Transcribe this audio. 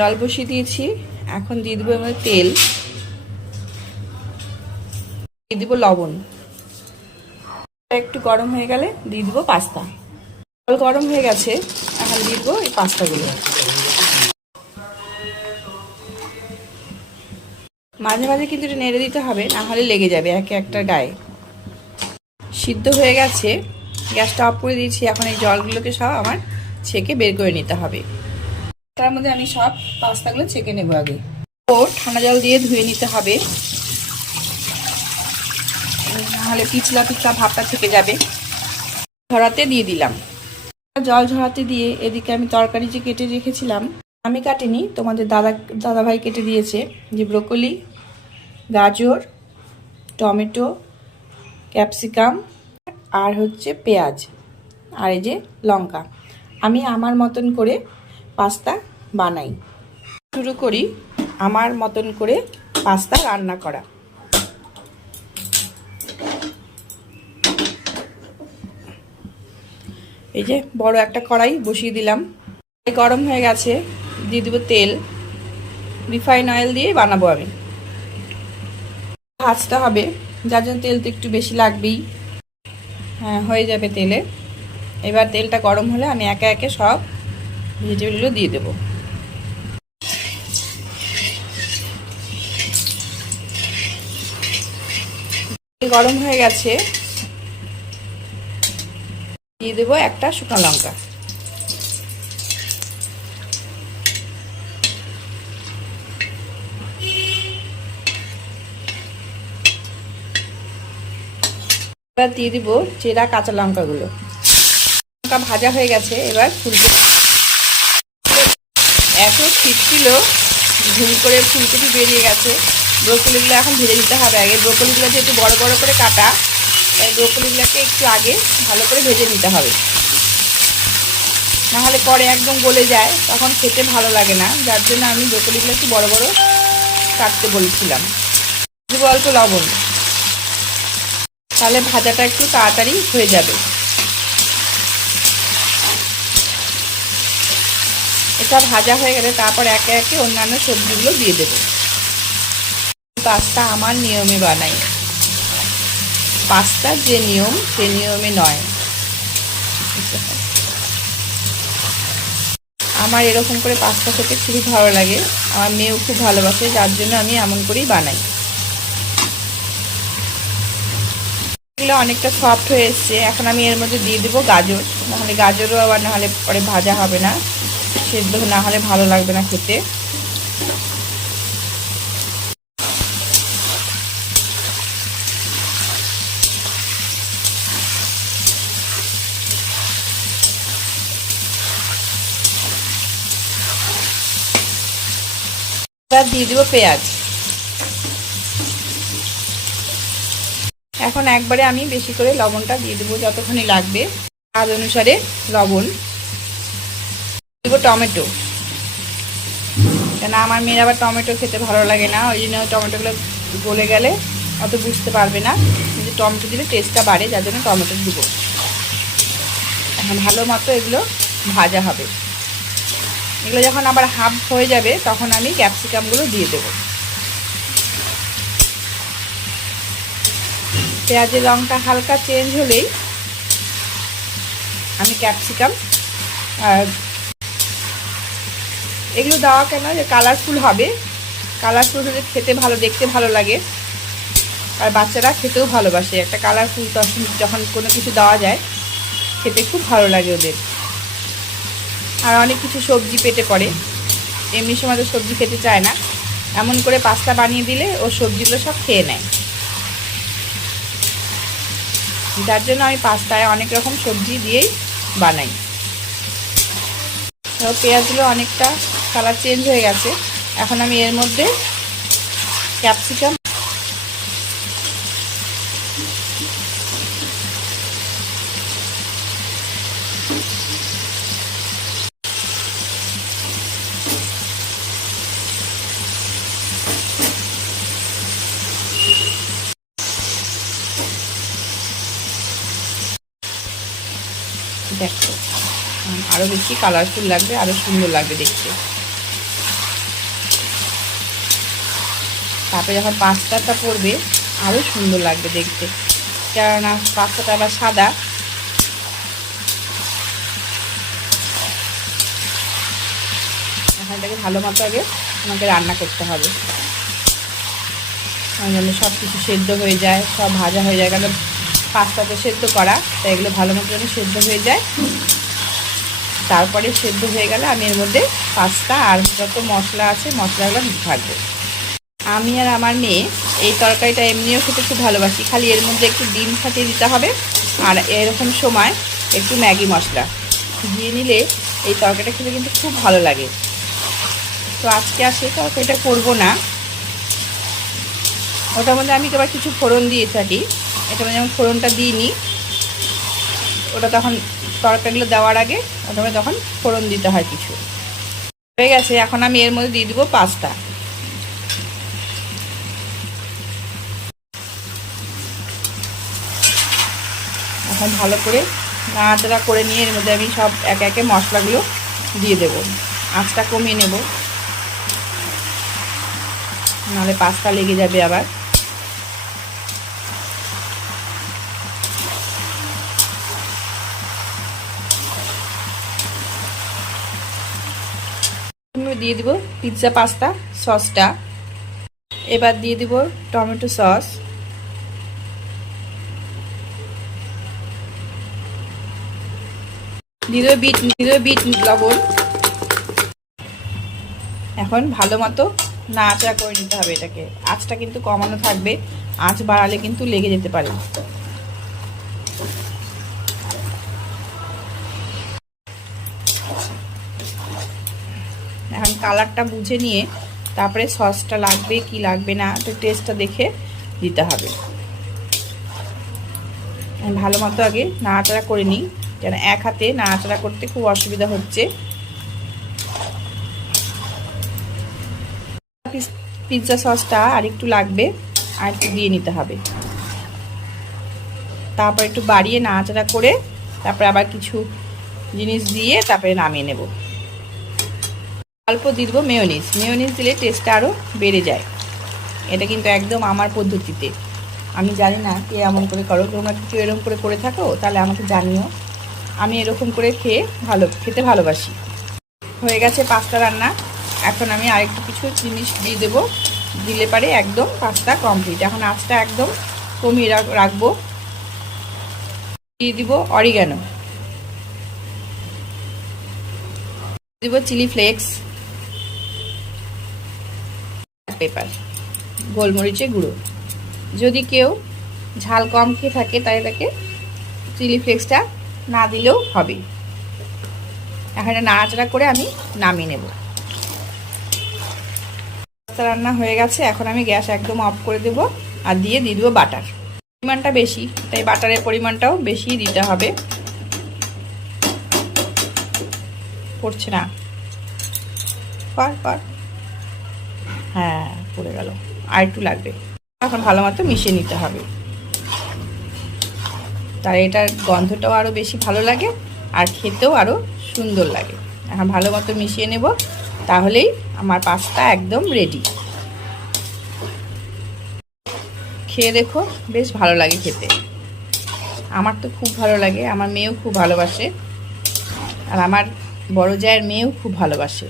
জল বসিয়ে দিয়েছি। এখন দিয়ে দেবো এর মধ্যে তেল, দিয়ে দিব লবণ। একটু গরম হয়ে গেলে দিয়ে দিব পাস্তা। জল গরম হয়ে গেছে, এখন দিয়ে দেবো এই পাস্তাগুলো। মাঝে মাঝে কিন্তু এটা নেড়ে দিতে হবে, না হলে লেগে যাবে একে একটার গায়ে। সিদ্ধ হয়ে গেছে, গ্যাসটা অফ করে দিয়েছি। এখন এই জলগুলোকে সব আমার ছেঁকে বের করে নিতে হবে। তার মধ্যে আমি সব পাস্তাগুলো ছেঁকে নেব আগে। ও ঠান্ডা জল দিয়ে ধুয়ে নিতে হবে, নাহলে পিছলা পিছলা ভাবটা থেকে যাবে। ঝরাতে দিয়ে দিলাম। জল ঝরাতে দিয়ে এদিকে আমি তরকারি যে কেটে রেখেছিলাম, আমি কাটিনি, তোমাদের দাদাভাই কেটে দিয়েছে, যে ব্রোকলি, গাজর, টমেটো, ক্যাপসিকাম আর হচ্ছে পেঁয়াজ আর এই যে লঙ্কা। আমি আমার মতন করে পাস্তা বানাই। শুরু করি আমার মতন করে পাস্তা রান্না করা। এই যে বড় একটা কড়াই বসিয়ে দিলাম, গরম হয়ে গেছে, দিয়ে দিব তেল। রিফাইন অয়েল দিয়ে বানাবো আমি। ভাজতে হবে, যার জন্য তেল তো একটু বেশি লাগবেই। হ্যাঁ, হয়ে যাবে তেলে। এবার তেলটা গরম হলে আমি একে একে সব ভেজিটেবলগুলো দিয়ে দেবো। গরম হয়ে গেছে, দিয়ে দেবো একটা শুকনো লঙ্কা। এবার দিয়ে দিব চেরা কাঁচা লঙ্কাগুলো। লঙ্কা ভাজা হয়ে গেছে, এবার ফুলকপি। এত ছিটছিল, ঝুল করে ফুলকপি বেরিয়ে গেছে। ব্রোকলিগুলো এখন ভেজে দিতে হবে আগে। ব্রোকলিগুলো যেহেতু বড় বড় করে কাটা, তাই ব্রোকলিগুলোকে একটু আগে ভালো করে ভেজে নিতে হবে, নাহলে পরে একদম গলে যায়, তখন খেতে ভালো লাগে না। যার জন্য আমি ব্রোকলিগুলো একটু বড় বড় কাটতে বলেছিলাম। দেবো অল্প লবণ, তাহলে ভাজাটা একটু তাড়াতাড়ি হয়ে যাবে। এটা ভাজা হয়ে গেলে তারপর একে একে অন্যান্য সবজিগুলো দিয়ে দেবো। পাস্তা আমার নিয়মে বানাই, পাস্তার যে নিয়ম সে নিয়মে নয়। আমার এরকম করে পাস্তা খেতে খুবই ভালো লাগে, আমার মেয়েও খুব ভালোবাসে, যার জন্য আমি এমন করেই বানাই। এগুলো অনেকটা সফট হয়ে এসছে, এখন আমি এর মধ্যে দিয়ে দেবো গাজর। নাহলে গাজরও আবার নাহলে পরে ভাজা হবে না, সেদ্ধ না হলে ভালো লাগবে না খেতে। এবার দিয়ে দেবো পেঁয়াজ। এখন একবারে আমি বেশি করে লবণটা দিয়ে দেবো, যতক্ষণই লাগবে স্বাদ অনুসারে লবণ। দেবো টমেটো, কেন আমার মেয়ের আবার টমেটো খেতে ভালো লাগে না, ওই জন্য টমেটোগুলো গলে গেলে অত বুঝতে পারবে না, কিন্তু টমেটো দিলে টেস্টটা বাড়ে, যার জন্য টমেটো দেবো। এখন ভালো মতো এগুলো ভাজা হবে। এগুলো যখন আবার হাফ হয়ে যাবে, তখন আমি ক্যাপসিকামগুলো দিয়ে দেবো। পেঁয়াজের রঙটা হালকা চেঞ্জ হলেই আমি ক্যাপসিকাম আর এগুলো দেওয়া কেন, যে কালারফুল হবে, কালারফুল হলে খেতে ভালো, দেখতে ভালো লাগে, আর বাচ্চারা খেতেও ভালোবাসে। একটা কালারফুল যখন কোনো কিছু দেওয়া যায়, খেতে খুব ভালো লাগে ওদের। আর অনেক কিছু সবজি পেটে পড়ে, এমনি সময় তো সবজি খেতে চায় না, এমন করে পাস্তা বানিয়ে দিলে ও সবজিগুলো সব খেয়ে নেয়। যার জন্য আমি পাস্তায় অনেক রকম সবজি দিয়েই বানাই। পেঁয়াজগুলো অনেকটা কালার চেঞ্জ হয়ে গেছে, এখন আমি এর মধ্যে ক্যাপসিকাম দেখো, আরও বেশি কালারফুল লাগবে, আরও সুন্দর লাগবে দেখতে। তারপরে যখন পাস্তাটা পড়বে আরও সুন্দর লাগবে দেখতে, কেননা পাস্তাটা আবার সাদা। এখন এটাকে ভালো মতো আগে আমাকে রান্না করতে হবে, যেন সব কিছু সেদ্ধ হয়ে যায়, সব ভাজা হয়ে যায়, কারণ পাস্তা তো সেদ্ধ করা, তাই এগুলো ভালো মতো যেন সেদ্ধ হয়ে যায়। তারপরে সেদ্ধ হয়ে গেলে আমি এর মধ্যে পাস্তা আর যত মশলা আছে মশলাগুলো দিতে থাকবো। আমি আর আমার মেয়ে এই তরকারিটা এমনিও খেতে খুব ভালোবাসি, খালি এর মধ্যে একটু ডিম ফাটিয়ে দিতে হবে আর এরকম সময় একটু ম্যাগি মশলা দিয়ে নিলে এই তরকারিটা খেতে কিন্তু খুব ভালো লাগে। তো আজকে আর সেই তরকারিটা করবো না, ওটার মধ্যে আমি আবার কিছু ফোড়ন দিয়ে থাকি। এটার মধ্যে যেমন ফোড়নটা দিইনি, ওটা তখন তরকারিগুলো দেওয়ার আগে ওটার মধ্যে তখন ফোড়ন দিতে হয় কিছু। হয়ে গেছে, এখন আমি এর মধ্যে দিয়ে দিব পাস্তা। এখন ভালো করে নাড়াচাড়া করে নিয়ে এর মধ্যে আমি সব একে একে মশলাগুলো দিয়ে দেব। আঁচটা কমিয়ে নেব, নাহলে পাস্তা লেগে যাবে আবার। দিয়ে দিব পিৎজা পাস্তা সসটা। এবার দিয়ে দিব টমেটো সস, দিয়ে দেবো বিট লবণ। এখন ভালো মতো নাড়াচাড়া করে নিতে হবে এটাকে। আঁচটা কিন্তু কমানো থাকবে, আঁচ বাড়ালে কিন্তু লেগে যেতে পারে। এখন কালারটা বুঝে নিয়ে তারপরে সসটা লাগবে কি লাগবে না তো টেস্টটা দেখে দিতে হবে। ভালো মতো আগে নাড়াচাড়া করে নিই, যেন এক হাতে নাড়াচাড়া করতে খুব অসুবিধা হচ্ছে। পিৎজা সসটা আর একটু লাগবে, আর একটু দিয়ে নিতে হবে। তারপর একটু বাড়িয়ে নাড়াচাড়া করে তারপরে আবার কিছু জিনিস দিয়ে তারপরে নামিয়ে নেব। অল্প দিয়ে দেবো মেয়োনিজ। মেয়োনিজ দিলে টেস্টটা আরও বেড়ে যায়। এটা কিন্তু একদম আমার পদ্ধতিতে, আমি জানি না কে এমন করে করো, তোমরা কিছু এরকম করে থাকো তাহলে আমাকে জানিও। আমি এরকম করে খেতে ভালোবাসি। হয়ে গেছে পাস্তা রান্না। এখন আমি আরেকটু কিছু জিনিস দিয়ে দেবো, দিলে পারে একদম পাস্তা কমপ্লিট। এখন আঁচটা একদম কমিয়ে রাখবো। দিয়ে দিব অরিগানো, দিব চিলি ফ্লেক্স, পেপার, গোলমরিচের গুঁড়ো। যদি কেউ ঝাল কম খেয়ে থাকে তাই তাকে চিলি ফ্লেক্সটা না দিলেও হবে। এখন এটা নাড়াচাড়া করে আমি নামিয়ে নেব। পাস্তা রান্না হয়ে গেছে, এখন আমি গ্যাস একদম অফ করে দেব আর দিয়ে দেবো বাটার। পরিমাণটা বেশি, তাই বাটারের পরিমাণটাও বেশি দিতে হবে। পড়ছে না, হ্যাঁ পড়ে গেল, আর একটু লাগবে। এখন ভালো মতো মিশিয়ে নিতে হবে, তার এটার গন্ধটাও আরও বেশি ভালো লাগে আর খেতেও আরও সুন্দর লাগে। এখন ভালো মতো মিশিয়ে নেব, তাহলেই আমার পাস্তা একদম রেডি। খেয়ে দেখো, বেশ ভালো লাগে খেতে। আমার তো খুব ভালো লাগে, আমার মেয়েও খুব ভালোবাসে, আর আমার বড় জায়ের মেয়েও খুব ভালোবাসে।